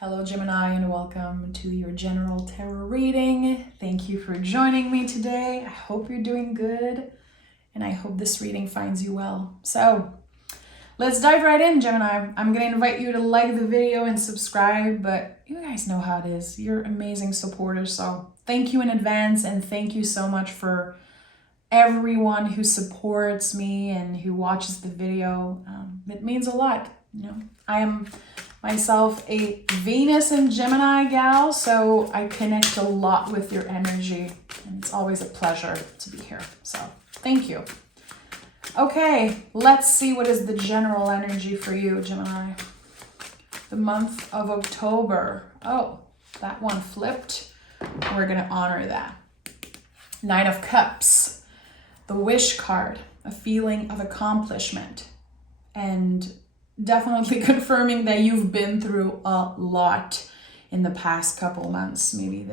Hello Gemini and welcome to your general tarot reading. Thank you for joining me today. I hope you're doing good and I hope this reading finds you well. So let's dive right in, Gemini. I'm going to invite you to like the video and subscribe, but you guys know how it is. You're amazing supporters, so thank you in advance and thank you so much for everyone who supports me and who watches the video. It means a lot. I am myself a Venus and Gemini gal, so I connect a lot with your energy and it's always a pleasure to be here. So thank you. Okay, let's see what is the general energy for you, Gemini. The month of October. Oh, that one flipped. We're gonna honor that. Nine of Cups, the Wish card, a feeling of accomplishment, and definitely confirming that you've been through a lot in the past couple months, maybe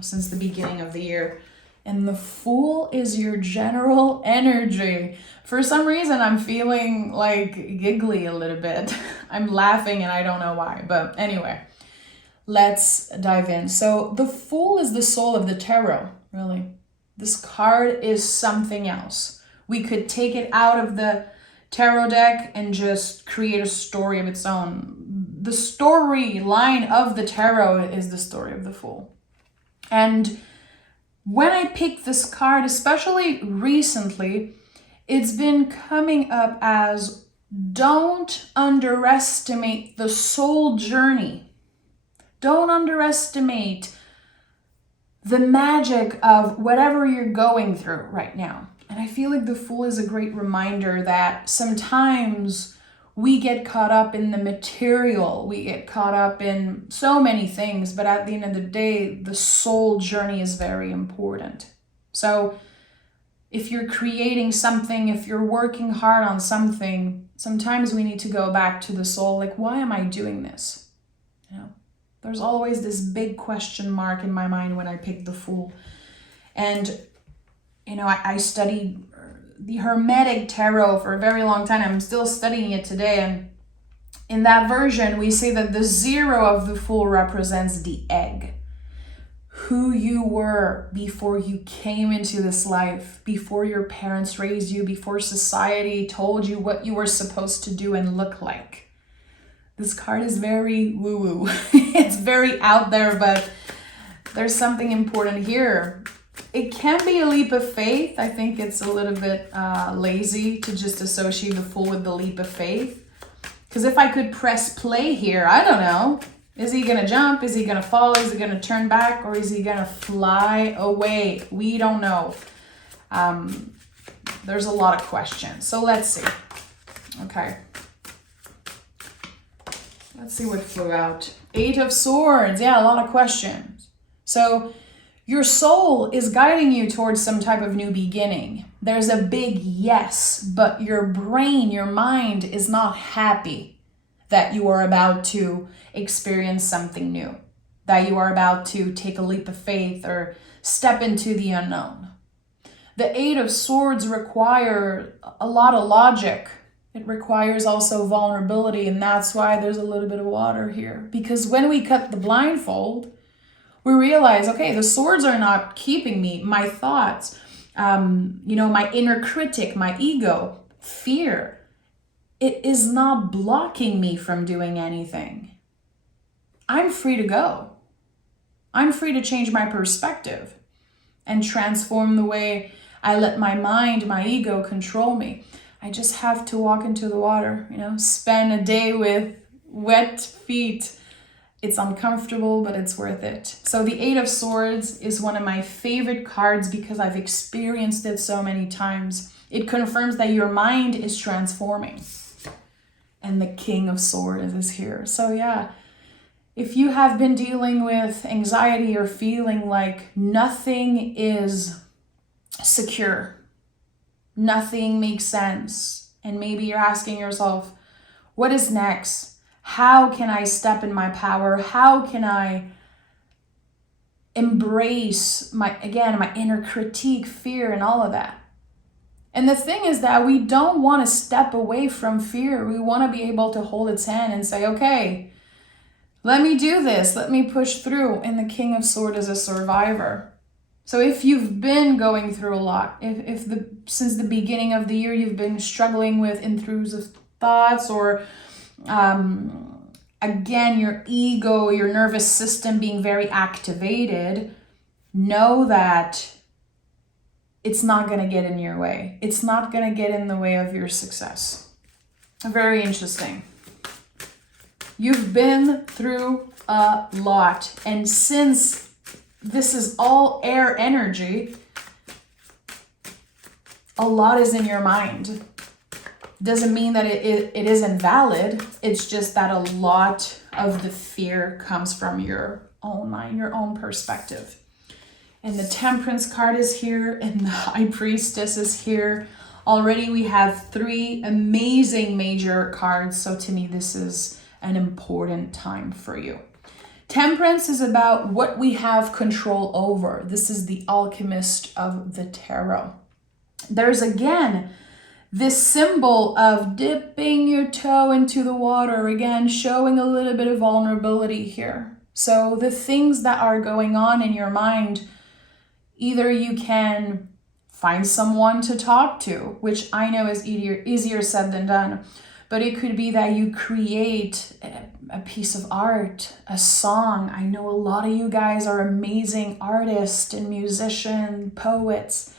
since the beginning of the year. And the Fool is your general energy. For some reason, I'm feeling like giggly a little bit. I'm laughing and I don't know why, but anyway, let's dive in. So the Fool is the soul of the tarot, really. This card is something else. We could take it out of the tarot deck and just create a story of its own. The storyline of the tarot is the story of the Fool. And when I picked this card, especially recently, it's been coming up as don't underestimate the soul journey. Don't underestimate the magic of whatever you're going through right now. And I feel like the Fool is a great reminder that sometimes we get caught up in the material, we get caught up in so many things, but at the end of the day, the soul journey is very important. So if you're creating something, if you're working hard on something, sometimes we need to go back to the soul, like, why am I doing this? There's always this big question mark in my mind when I pick the Fool. And I studied the Hermetic Tarot for a very long time. I'm still studying it today. And in that version, we say that the 0 of the Fool represents the egg. Who you were before you came into this life, before your parents raised you, before society told you what you were supposed to do and look like. This card is very woo-woo. It's very out there, but there's something important here. It can be a leap of faith. I think it's a little bit lazy to just associate the Fool with the leap of faith. Because if I could press play here, I don't know. Is he going to jump? Is he going to fall? Is he going to turn back? Or is he going to fly away? We don't know. There's a lot of questions. So let's see. Okay. Let's see what flew out. 8 of Swords. Yeah, a lot of questions. So your soul is guiding you towards some type of new beginning. There's a big yes, but your brain, your mind is not happy that you are about to experience something new, that you are about to take a leap of faith or step into the unknown. The 8 of Swords require a lot of logic. It requires also vulnerability, and that's why there's a little bit of water here. Because when we cut the blindfold, we realize, okay, the swords are not keeping me. My thoughts, my inner critic, my ego, fear, it is not blocking me from doing anything. I'm free to go. I'm free to change my perspective and transform the way I let my mind, my ego control me. I just have to walk into the water, spend a day with wet feet. It's uncomfortable, but it's worth it. So the 8 of Swords is one of my favorite cards because I've experienced it so many times. It confirms that your mind is transforming. And the King of Swords is here. So yeah, if you have been dealing with anxiety or feeling like nothing is secure, nothing makes sense, and maybe you're asking yourself, what is next? How can I step in my power? How can I embrace my inner critique, fear, and all of that? And the thing is that we don't want to step away from fear. We want to be able to hold its hand and say, okay, Let me do this. Let me push through. And the King of Swords is a survivor. So if you've been going through a lot, if since the beginning of the year you've been struggling with intrusive thoughts, or again, your ego, your nervous system being very activated, know that it's not going to get in your way. It's not going to get in the way of your success. Very interesting. You've been through a lot. And since this is all air energy, a lot is in your mind. Doesn't mean that it isn't valid. It's just that a lot of the fear comes from your own mind, your own perspective. And the Temperance card is here, and the High Priestess is here. Already we have 3 amazing major cards. So to me, this is an important time for you. Temperance is about what we have control over. This is the alchemist of the tarot. There's again this symbol of dipping your toe into the water, again, showing a little bit of vulnerability here. So the things that are going on in your mind, either you can find someone to talk to, which I know is easier said than done, but it could be that you create a piece of art, a song. I know a lot of you guys are amazing artists and musicians, poets,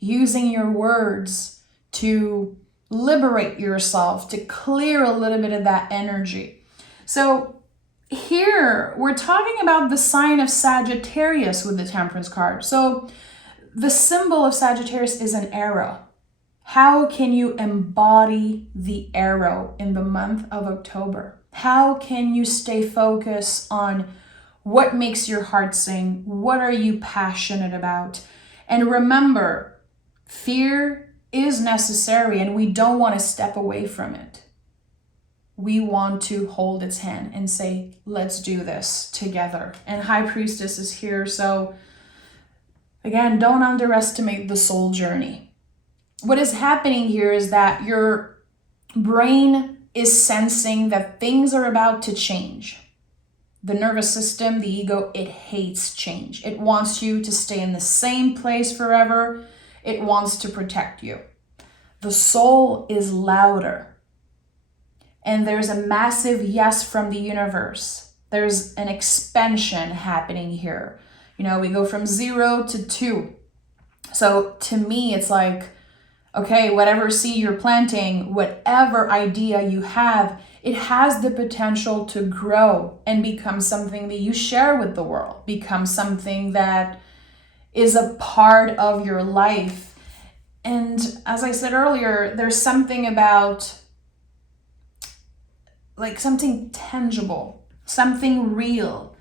using your words to liberate yourself, to clear a little bit of that energy. So here we're talking about the sign of Sagittarius with the Temperance card. So the symbol of Sagittarius is an arrow. How can you embody the arrow in the month of October? How can you stay focused on what makes your heart sing? What are you passionate about? And remember, fear is necessary and we don't want to step away from it. We want to hold its hand and say, let's do this together. And High Priestess is here. So again, don't underestimate the soul journey. What is happening here is that your brain is sensing that things are about to change. The nervous system, the ego, it hates change. It wants you to stay in the same place forever. It wants to protect you. The soul is louder. And there's a massive yes from the universe. There's an expansion happening here. You know, we go from 0 to 2. So to me, it's like, okay, whatever seed you're planting, whatever idea you have, it has the potential to grow and become something that you share with the world, become something that is a part of your life. And as I said earlier, there's something about like something tangible, something real.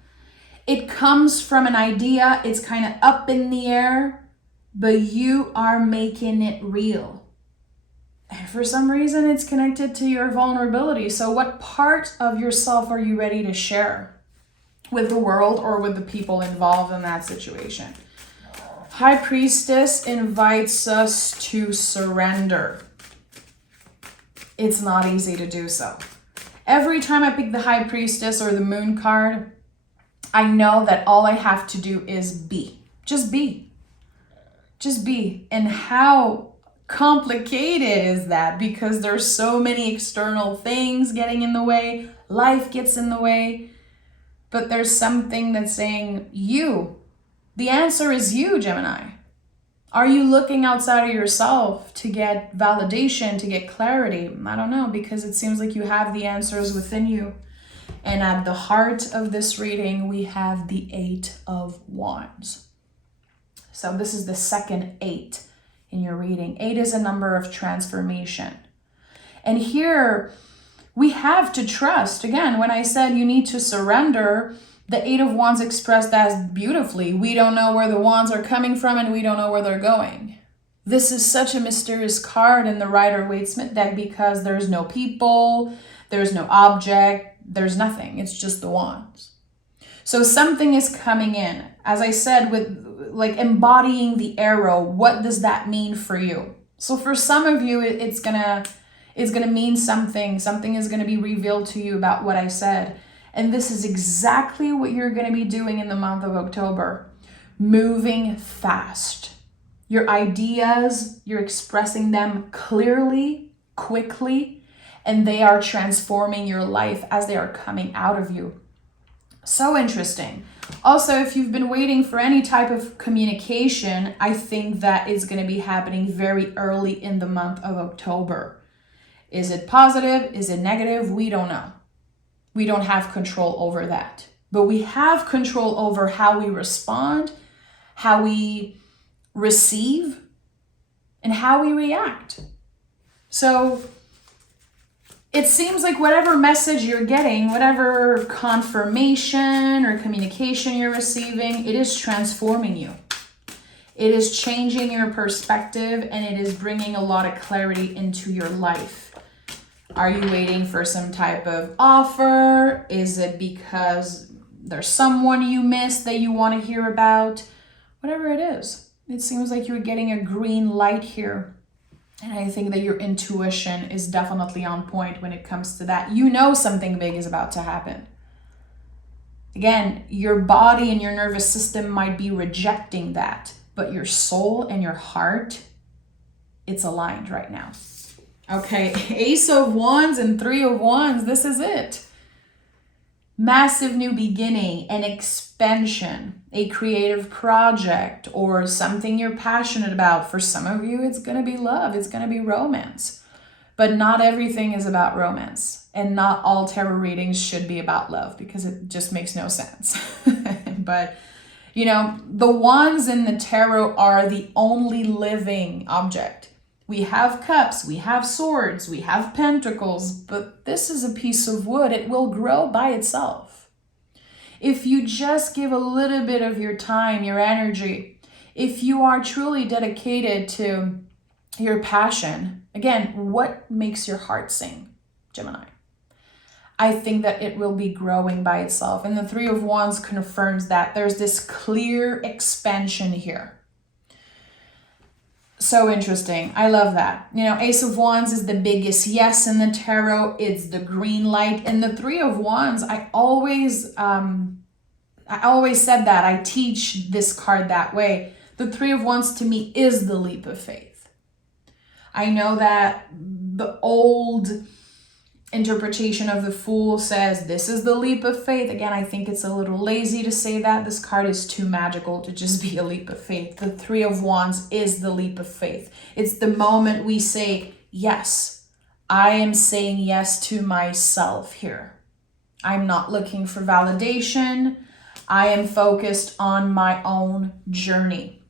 It comes from an idea, it's kind of up in the air, but you are making it real. And for some reason, it's connected to your vulnerability. So what part of yourself are you ready to share with the world or with the people involved in that situation? High Priestess invites us to surrender. It's not easy to do so. Every time I pick the High Priestess or the Moon card, I know that all I have to do is be. Just be. Just be. And how complicated is that? Because there's so many external things getting in the way. Life gets in the way. But there's something that's saying, you. The answer is you, Gemini. Are you looking outside of yourself to get validation, to get clarity? I don't know, because it seems like you have the answers within you. And at the heart of this reading, we have the 8 of Wands. So this is the second 8 in your reading. 8 is a number of transformation. And here we have to trust. Again, when I said you need to surrender, the 8 of Wands expressed that beautifully. We don't know where the wands are coming from and we don't know where they're going. This is such a mysterious card in the Rider-Waite-Smith deck because there's no people, there's no object, there's nothing. It's just the wands. So something is coming in. As I said, with like embodying the arrow, what does that mean for you? So for some of you, it's gonna mean something. Something is gonna be revealed to you about what I said. And this is exactly what you're going to be doing in the month of October. Moving fast. Your ideas, you're expressing them clearly, quickly, and they are transforming your life as they are coming out of you. So interesting. Also, if you've been waiting for any type of communication, I think that is going to be happening very early in the month of October. Is it positive? Is it negative? We don't know. We don't have control over that. But we have control over how we respond, how we receive, and how we react. So it seems like whatever message you're getting, whatever confirmation or communication you're receiving, it is transforming you. It is changing your perspective, and it is bringing a lot of clarity into your life. Are you waiting for some type of offer? Is it because there's someone you missed that you want to hear about? Whatever it is. It seems like you're getting a green light here. And I think that your intuition is definitely on point when it comes to that. You know something big is about to happen. Again, your body and your nervous system might be rejecting that, but your soul and your heart, it's aligned right now. Okay, Ace of Wands and Three of Wands, this is it. Massive new beginning, an expansion, a creative project, or something you're passionate about. For some of you, it's going to be love. It's going to be romance. But not everything is about romance. And not all tarot readings should be about love, because it just makes no sense. But, you know, the wands in the tarot are the only living object. We have cups, we have swords, we have pentacles, but this is a piece of wood. It will grow by itself. If you just give a little bit of your time, your energy, if you are truly dedicated to your passion, again, what makes your heart sing, Gemini? I think that it will be growing by itself. And the Three of Wands confirms that. There's this clear expansion here. So interesting. I love that. You know, Ace of Wands is the biggest yes in the tarot. It's the green light. And the Three of Wands, I always said that. I teach this card that way. The Three of Wands to me is the leap of faith. I know that the old interpretation of the Fool says this is the leap of faith. Again, I think it's a little lazy to say that. This card is too magical to just be a leap of faith. The Three of Wands is the leap of faith. It's the moment we say, yes, I am saying yes to myself here. I'm not looking for validation. I am focused on my own journey.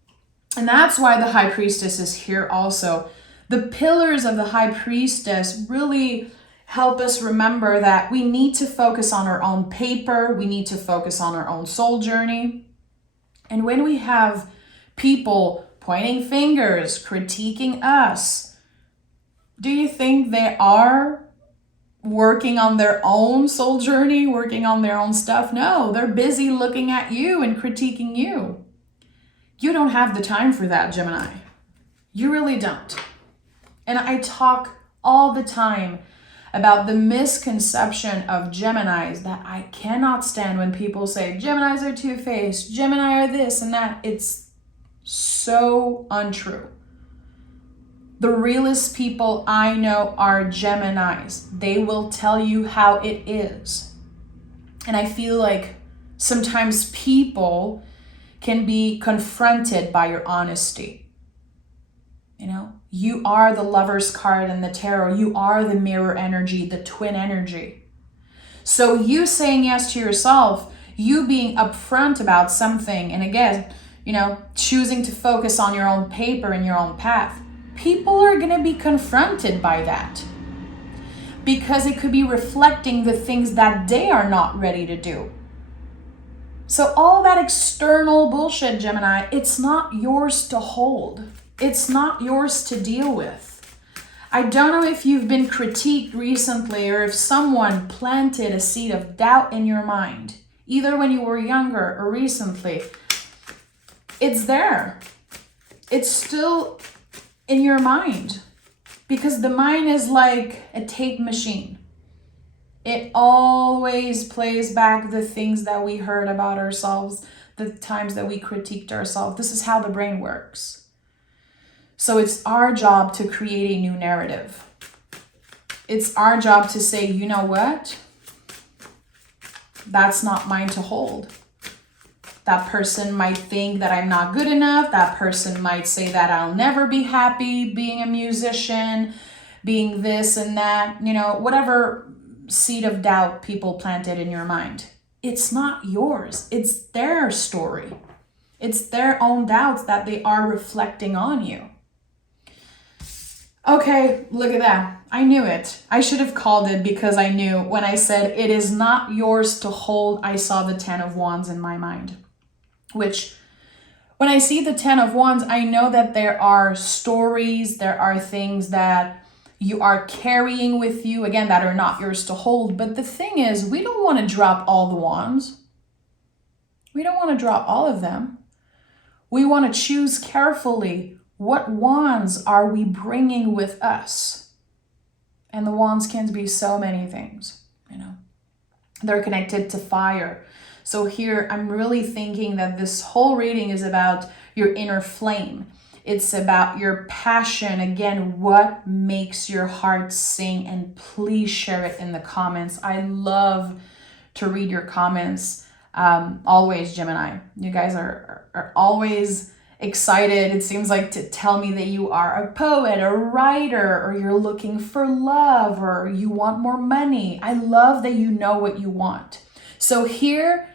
And that's why the High Priestess is here also. The pillars of the High Priestess really help us remember that we need to focus on our own paper. We need to focus on our own soul journey. And when we have people pointing fingers, critiquing us, do you think they are working on their own soul journey, working on their own stuff? No, they're busy looking at you and critiquing you. You don't have the time for that, Gemini. You really don't. And I talk all the time about the misconception of Geminis that I cannot stand when people say Geminis are two-faced, Gemini are this and that. It's so untrue. The realest people I know are Geminis. They will tell you how it is. And I feel like sometimes people can be confronted by your honesty. You know? You are the Lover's card in the tarot. You are the mirror energy, the twin energy. So you saying yes to yourself, you being upfront about something, and again, you know, choosing to focus on your own paper and your own path, people are going to be confronted by that. Because it could be reflecting the things that they are not ready to do. So all that external bullshit, Gemini, it's not yours to hold. It's not yours to deal with. I don't know if you've been critiqued recently or if someone planted a seed of doubt in your mind, either when you were younger or recently. It's there. It's still in your mind because the mind is like a tape machine. It always plays back the things that we heard about ourselves, the times that we critiqued ourselves. This is how the brain works. So it's our job to create a new narrative. It's our job to say, you know what? That's not mine to hold. That person might think that I'm not good enough. That person might say that I'll never be happy being a musician, being this and that, whatever seed of doubt people planted in your mind. It's not yours. It's their story. It's their own doubts that they are reflecting on you. Okay, look at that. I knew it. I should have called it because I knew when I said it is not yours to hold, I saw the 10 of Wands in my mind. Which, when I see the 10 of Wands, I know that there are stories, there are things that you are carrying with you, again, that are not yours to hold. But the thing is, we don't want to drop all the wands. We don't want to drop all of them. We want to choose carefully what wands are we bringing with us. And the wands can be so many things, They're connected to fire. So here, I'm really thinking that this whole reading is about your inner flame. It's about your passion. Again, what makes your heart sing? And please share it in the comments. I love to read your comments. Always, Gemini. You guys are always excited, it seems like, to tell me that you are a poet, a writer, or you're looking for love, or you want more money. I love that you know what you want. So here,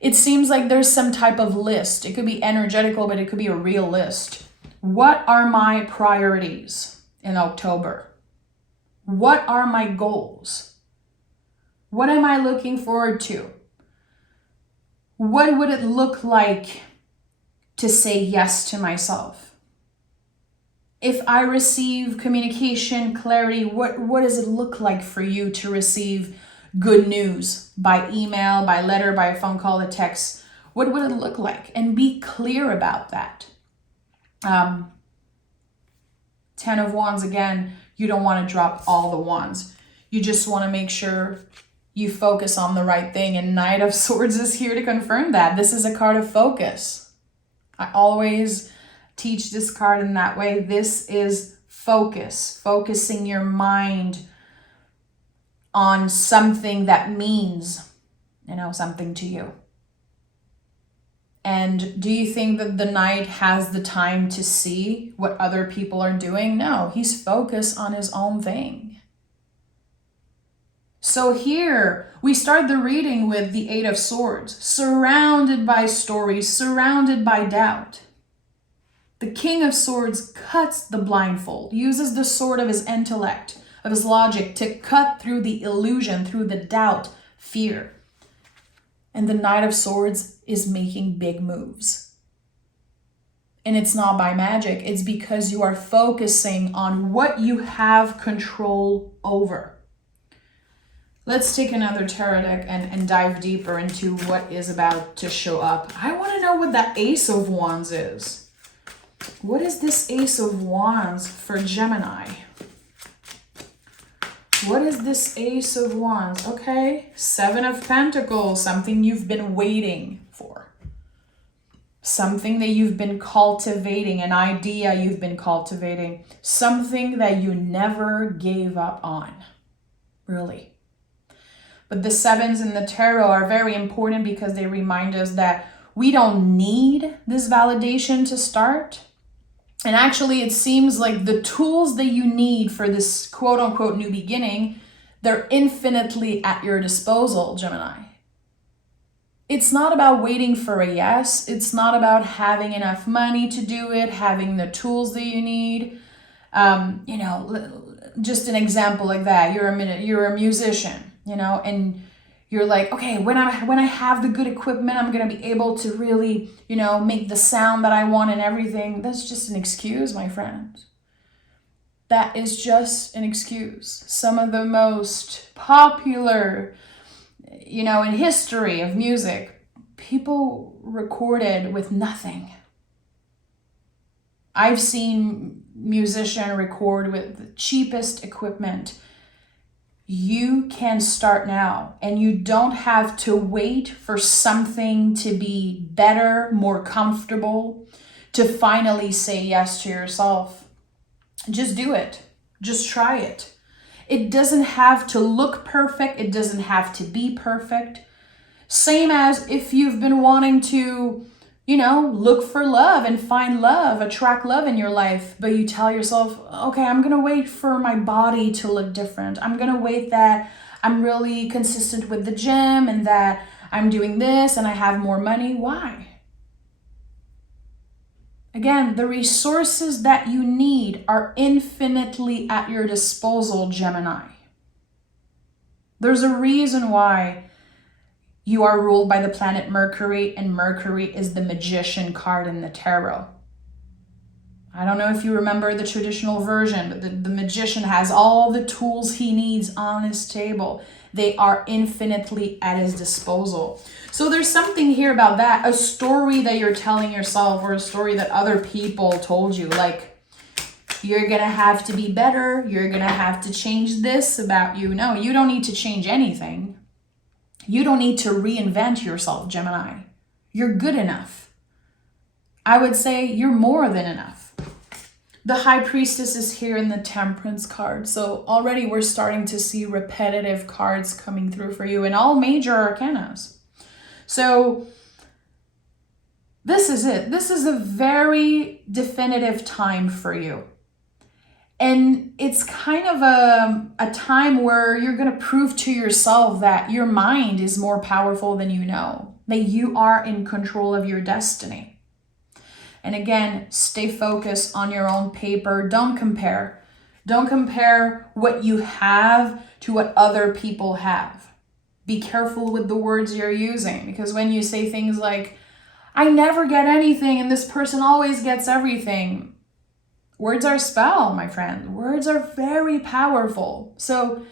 it seems like there's some type of list. It could be energetical, but it could be a real list. What are my priorities in October? What are my goals? What am I looking forward to? What would it look like to say yes to myself? If I receive communication, clarity, what does it look like for you to receive good news by email, by letter, by a phone call, a text? What would it look like? And be clear about that. 10 of Wands, again, you don't want to drop all the wands. You just want to make sure you focus on the right thing. And Knight of Swords is here to confirm that. This is a card of focus. I always teach this card in that way. This is focus, focusing your mind on something that means, something to you. And do you think that the Knight has the time to see what other people are doing? No, he's focused on his own thing. So here we start the reading with the 8 of Swords, surrounded by stories, surrounded by doubt. The King of Swords cuts the blindfold, uses the sword of his intellect, of his logic, to cut through the illusion, through the doubt, fear. And the Knight of Swords is making big moves. And it's not by magic. It's because you are focusing on what you have control over. Let's take another tarot deck and dive deeper into what is about to show up. I want to know what that Ace of Wands is. What is this Ace of Wands for Gemini? What is this Ace of Wands? Okay, 7 of Pentacles, something you've been waiting for. Something that you've been cultivating, an idea you've been cultivating. Something that you never gave up on, really. But the 7s in the tarot are very important because they remind us that we don't need this validation to start. And actually, it seems like the tools that you need for this quote-unquote new beginning, they're infinitely at your disposal, Gemini. It's not about waiting for a yes. It's not about having enough money to do it, having the tools that you need. Just an example like that. You're a musician, and you're like, okay, when I have the good equipment, I'm going to be able to really, make the sound that I want and everything. That's just an excuse, my friend. That is just an excuse. Some of the most popular, in history of music, people recorded with nothing. I've seen musicians record with the cheapest equipment. You can start now, and you don't have to wait for something to be better, more comfortable, to finally say yes to yourself. Just do it. Just try it. It doesn't have to look perfect. It doesn't have to be perfect. Same as if you've been wanting to, look for love and find love, attract love in your life, but you tell yourself, okay, I'm going to wait for my body to look different. I'm going to wait that I'm really consistent with the gym and that I'm doing this and I have more money. Why? Again, the resources that you need are infinitely at your disposal, Gemini. There's a reason why you are ruled by the planet Mercury, and Mercury is the magician card in the tarot. I don't know if you remember the traditional version, but the magician has all the tools he needs on his table. They are infinitely at his disposal. So there's something here about that, a story that you're telling yourself or a story that other people told you, like, you're going to have to be better, you're going to have to change this about you. No, you don't need to change anything. You don't need to reinvent yourself, Gemini. You're good enough. I would say you're more than enough. The High Priestess is here in the Temperance card. So already we're starting to see repetitive cards coming through for you in all major arcanas. So this is it. This is a very definitive time for you. And it's kind of a time where you're going to prove to yourself that your mind is more powerful than you know, that you are in control of your destiny. And again, stay focused on your own paper. Don't compare. Don't compare what you have to what other people have. Be careful with the words you're using, because when you say things like, I never get anything and this person always gets everything, words are spell, my friend. Words are very powerful. So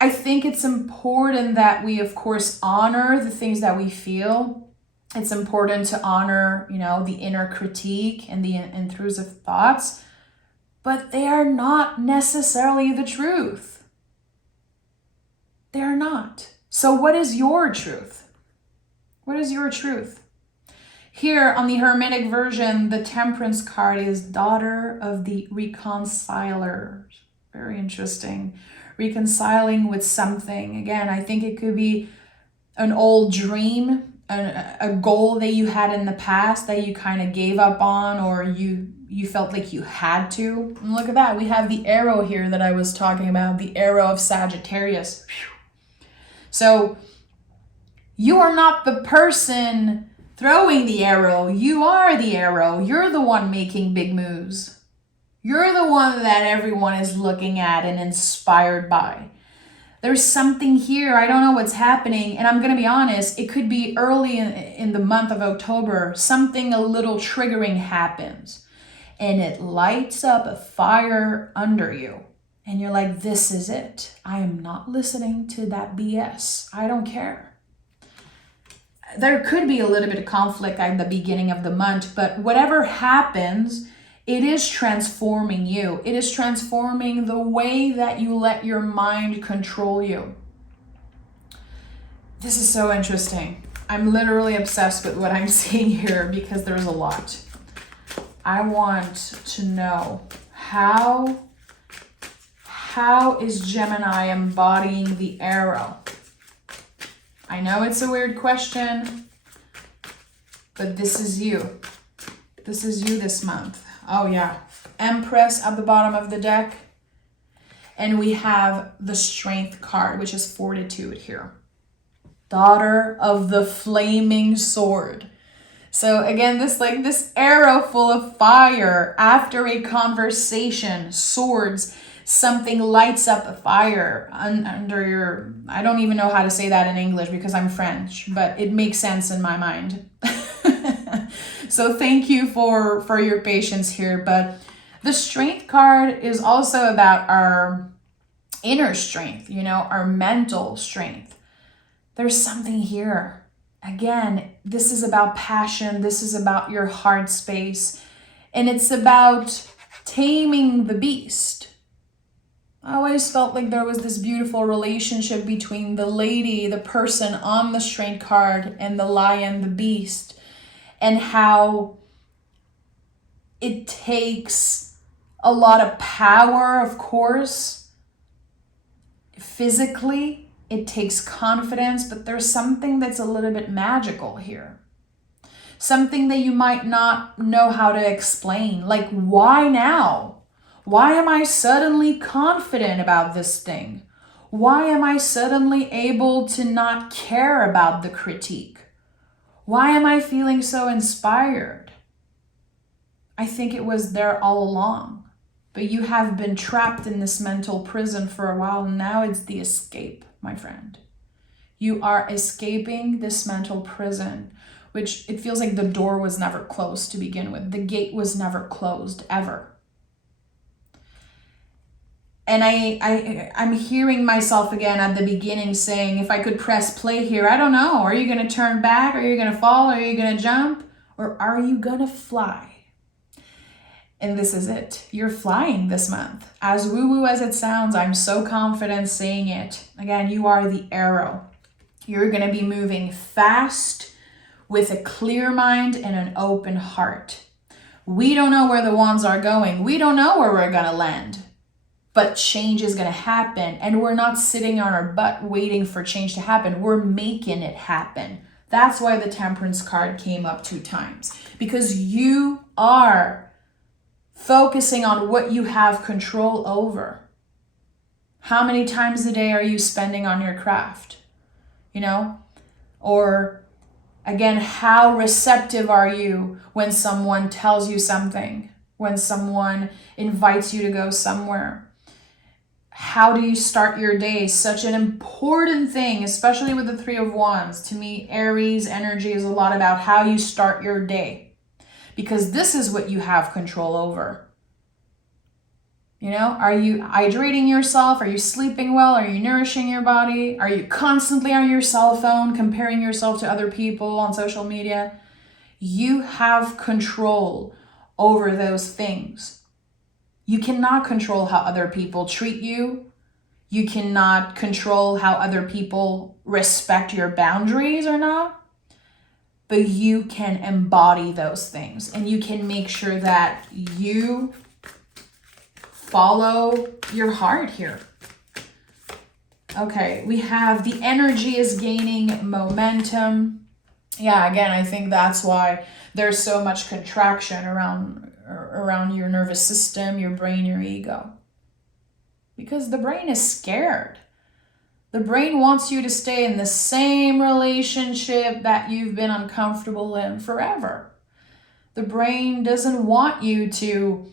I think it's important that we, of course, honor the things that we feel. It's important to honor, the inner critique and the intrusive thoughts, but they are not necessarily the truth. They are not. So what is your truth? What is your truth? Here on the Hermetic version, the Temperance card is Daughter of the Reconciler. Very interesting. Reconciling with something. Again, I think it could be an old dream, a goal that you had in the past that you kind of gave up on, or you felt like you had to. And look at that. We have the arrow here that I was talking about, the arrow of Sagittarius. So you are not the person throwing the arrow. You are the arrow. You're the one making big moves. You're the one that everyone is looking at and inspired by. There's something here. I don't know what's happening. And I'm going to be honest, it could be early in the month of October. Something a little triggering happens. And it lights up a fire under you. And you're like, this is it. I am not listening to that BS. I don't care. There could be a little bit of conflict at the beginning of the month, but whatever happens, it is transforming you. It is transforming the way that you let your mind control you. This is so interesting. I'm literally obsessed with what I'm seeing here because there's a lot. I want to know how is Gemini embodying the arrow? I know it's a weird question, but this is you. This is you this month. Oh yeah. Empress at the bottom of the deck. And we have the Strength card, which is Fortitude here. Daughter of the Flaming Sword. So again, this arrow full of fire after a conversation, swords. Something lights up a fire under your, I don't even know how to say that in English because I'm French, but it makes sense in my mind. So thank you for your patience here. But the Strength card is also about our inner strength, our mental strength. There's something here. Again, this is about passion. This is about your heart space. And it's about taming the beast. I always felt like there was this beautiful relationship between the lady, the person on the strength card, and the lion, the beast, and how it takes a lot of power, of course, physically. It takes confidence, but there's something that's a little bit magical here. Something that you might not know how to explain. Like, why now? Why am I suddenly confident about this thing? Why am I suddenly able to not care about the critique? Why am I feeling so inspired? I think it was there all along. But you have been trapped in this mental prison for a while, and now it's the escape, my friend. You are escaping this mental prison, which it feels like the door was never closed to begin with. The gate was never closed, ever. And I'm hearing myself again at the beginning saying, if I could press play here, I don't know. Are you going to turn back? Are you going to fall? Are you going to jump? Or are you going to fly? And this is it. You're flying this month. As woo-woo as it sounds, I'm so confident saying it. Again, you are the arrow. You're going to be moving fast with a clear mind and an open heart. We don't know where the wands are going. We don't know where we're going to land. But change is going to happen, and we're not sitting on our butt waiting for change to happen. We're making it happen. That's why the Temperance card came up 2 times, because you are focusing on what you have control over. How many times a day are you spending on your craft? You know? Or again, how receptive are you when someone tells you something, when someone invites you to go somewhere? How do you start your day? Such an important thing, especially with the 3 of Wands. To me, Aries energy is a lot about how you start your day, because this is what you have control over. You know, are you hydrating yourself? Are you sleeping well? Are you nourishing your body? Are you constantly on your cell phone comparing yourself to other people on social media? You have control over those things. You cannot control how other people treat you. You cannot control how other people respect your boundaries or not. But you can embody those things, and you can make sure that you follow your heart here. Okay, we have the energy is gaining momentum. Yeah, again, I think that's why there's so much contraction around your nervous system, your brain, your ego. Because the brain is scared. The brain wants you to stay in the same relationship that you've been uncomfortable in forever. The brain doesn't want you to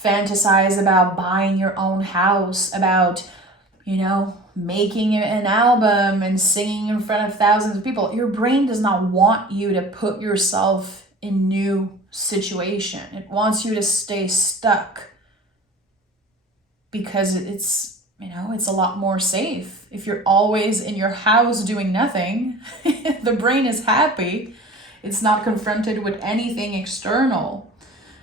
fantasize about buying your own house, about, you know, making an album and singing in front of thousands of people. Your brain does not want you to put yourself in new situation. It wants you to stay stuck because it's, you know, it's a lot more safe. If you're always in your house doing nothing, the brain is happy. It's not confronted with anything external.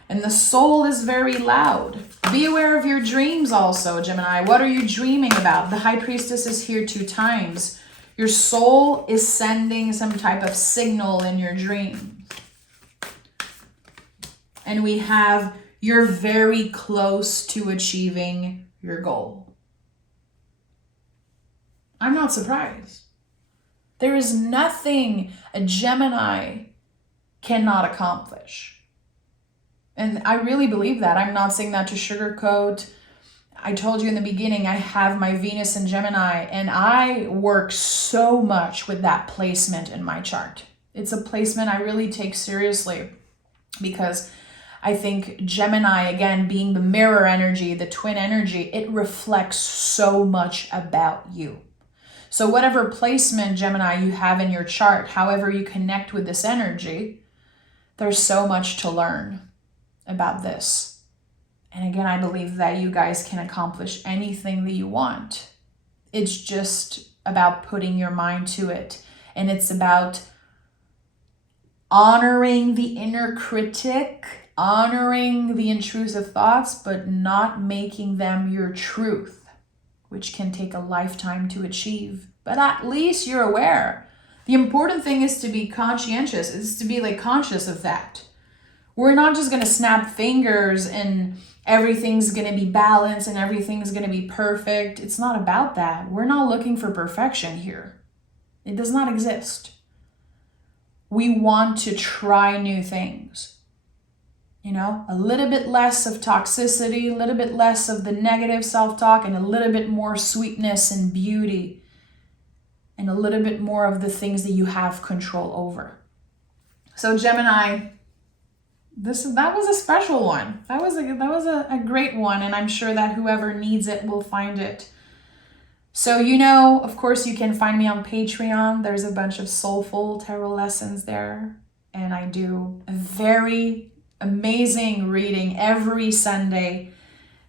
And the soul is very loud. Be aware of your dreams also, Gemini. What are you dreaming about? The High Priestess is here 2 times. Your soul is sending some type of signal in your dream. And we have, you're very close to achieving your goal. I'm not surprised. There is nothing a Gemini cannot accomplish. And I really believe that. I'm not saying that to sugarcoat. I told you in the beginning, I have my Venus in Gemini, and I work so much with that placement in my chart. It's a placement I really take seriously, because I think Gemini, again, being the mirror energy, the twin energy, it reflects so much about you. So whatever placement, Gemini, you have in your chart, however you connect with this energy, there's so much to learn about this. And again, I believe that you guys can accomplish anything that you want. It's just about putting your mind to it. And it's about honoring the inner critic, honoring the intrusive thoughts, but not making them your truth. which can take a lifetime to achieve. But at least you're aware. The important thing is to be conscientious, is to be like conscious of that. We're not just going to snap fingers and everything's going to be balanced and everything's going to be perfect. It's not about that. We're not looking for perfection here. It does not exist. We want to try new things. You know, a little bit less of toxicity, a little bit less of the negative self-talk, and a little bit more sweetness and beauty, and a little bit more of the things that you have control over. So Gemini, that was a special one. That was a great one, and I'm sure that whoever needs it will find it. So, you know, of course, you can find me on Patreon. There's a bunch of soulful tarot lessons there, and I do a very amazing reading every Sunday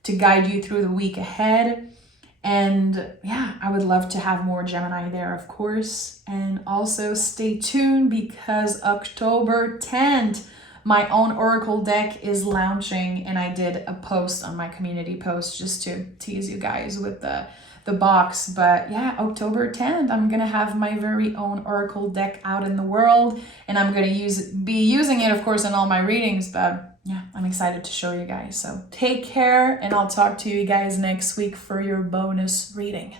to guide you through the week ahead. And yeah, I would love to have more Gemini there, of course. And also stay tuned, because October 10th, my own Oracle deck is launching, and I did a post on my community post just to tease you guys with the box. But yeah, October 10th, I'm gonna have my very own Oracle deck out in the world, and I'm gonna be using it, of course, in all my readings. But yeah, I'm excited to show you guys. So take care, and I'll talk to you guys next week for your bonus reading.